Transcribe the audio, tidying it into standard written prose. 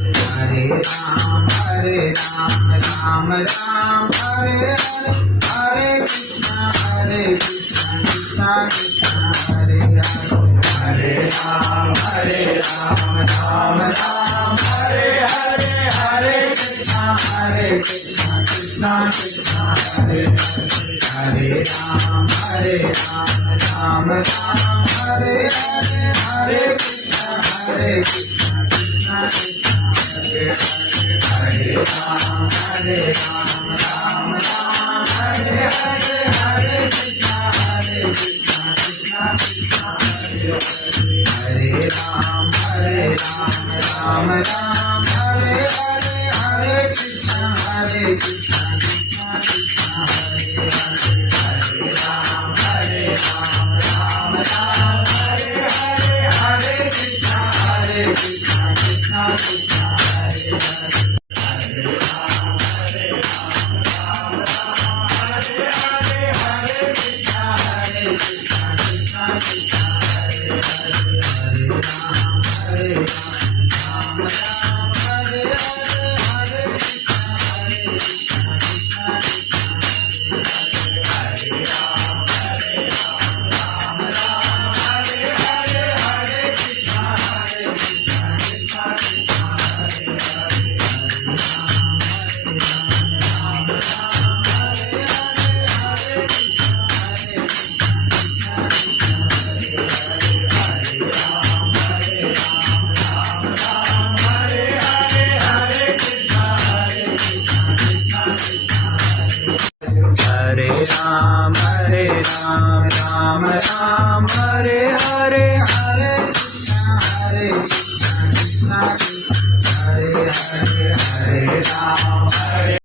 Hare Ram Ram Ram Hare Hare Hare Krishna Krishna Krishna Hare Hare Hare Ram Ram Ram Hare Hare Hare Krishna Krishna Krishna Hare Hare Ram Ram Ram Hare Hare Hare Krishna Krishna Krishna Hare Hare Ram Ram Ram Hare Hare Hare Krishna Krishna Krishna Hare Hare Ram Ram Ram Hare Hare Hare Krishna Krishna Krishna Hare Hare Ram Ram Ram Hare Hare Hare Krishna Krishna Krishna Hare Hare Ram Ram Hare Hare Hare Krishna Krishna Krishna Hare Hare Ram Ram Hare Hare Hare Krishna Krishna Hare Ram Ram Hare Hare Hare Krishna Krishna Krishna Hare Hare Hare Ram Ram Ram Hare Hare Hare Krishna Krishna Hare Hare Hare Ram